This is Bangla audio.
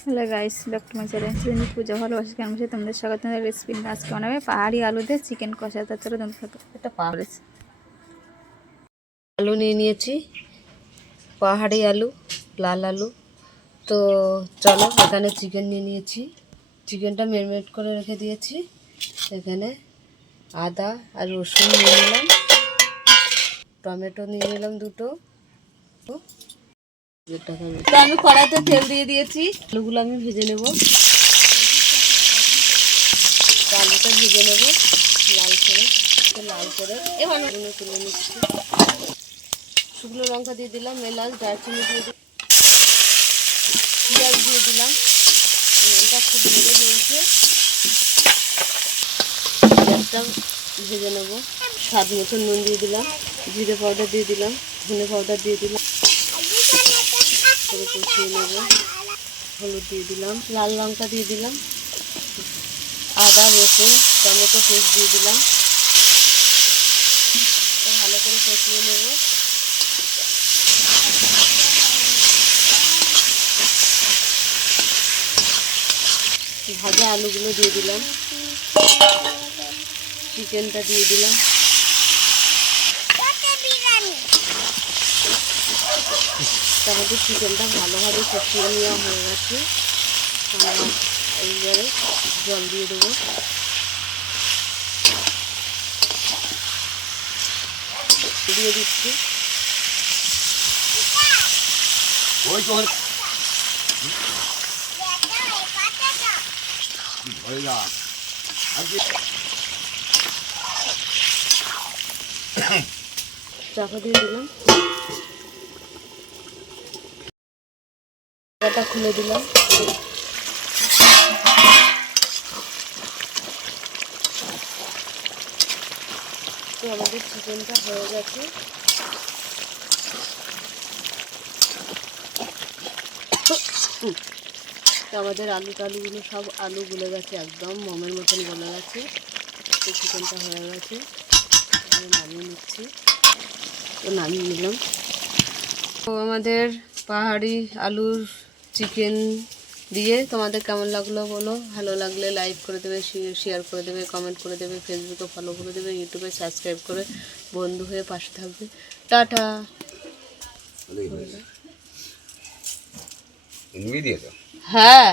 Hello guys, back to my channel চিনি পূজা ভালোবাসি কেমন আছে তোমাদের স্বাগত। রেসিপি আজকে বানাবে পাহাড়ি আলু দিয়ে চিকেন কষা। তাছাড়া তোমাদের একটা আলু নিয়ে নিয়েছি, পাহাড়ি আলু, লাল আলু। তো চলো, এখানে চিকেন নিয়ে নিয়েছি, চিকেনটা ম্যারিনেট করে রেখে দিয়েছি। এখানে আদা আর রসুন নিয়ে নিলাম, টমেটো নিয়ে নিলাম দুটো। তো আমি কড়াইতে তেল দিয়ে দিয়েছি, আলুগুলো আমি ভেজে নেব। আলুটা ভেজে নেব লাল করে এবার তুলে নিচ্ছি। শুকনো লঙ্কা দিয়ে দিলাম, এলাচ, দারচিনি দিয়ে দিলাম, পেঁয়াজ দিয়ে দিলাম। এটা খুব ভেজে জ্বলছে, পেঁয়াজটা ভেজে নেব। স্বাদ মতো নুন দিয়ে দিলাম, জিরে পাউডার দিয়ে দিলাম, ধনে পাউডার দিয়ে দিলাম, করে কষিয়ে নেব। হলুদ দিয়ে দিলাম, লাল লঙ্কা দিয়ে দিলাম, আদা রসুন টমেটো পেস্ট দিয়ে দিলাম। ভালো করে কষিয়ে নেব। ভাজা আলুগুলো দিয়ে দিলাম, চিকেনটা দিয়ে দিলাম। তারপরে চিকেনটা ভালোভাবে কষিয়ে নেওয়া হয়ে গেছে। এইবারে জল দিয়ে দেবো। দিয়ে দিচ্ছি। চাপা দিয়ে দিলাম, চাপাটা খুলে দিলাম। তো আমাদের চিকেনটা হয়ে গেছে। তো আমাদের টালুগুলো সব আলু গলে গেছে, একদম মোমের মতন গলে গেছে। তো চিকেনটা হয়ে গেছে, আমি নামিয়ে নিচ্ছি। তো নামিয়ে নিলাম। তো আমাদের পাহাড়ি আলুর চিকেন দিয়ে তোমাদের কেমন লাগলো বলো। ভালো লাগলে লাইক করে দেবে, শেয়ার করে দেবে, কমেন্ট করে দেবে, ফেসবুকে ফলো করে দেবে, ইউটিউবে সাবস্ক্রাইব করে বন্ধু হয়ে পাশে থাকবে। টাটা। হ্যাঁ।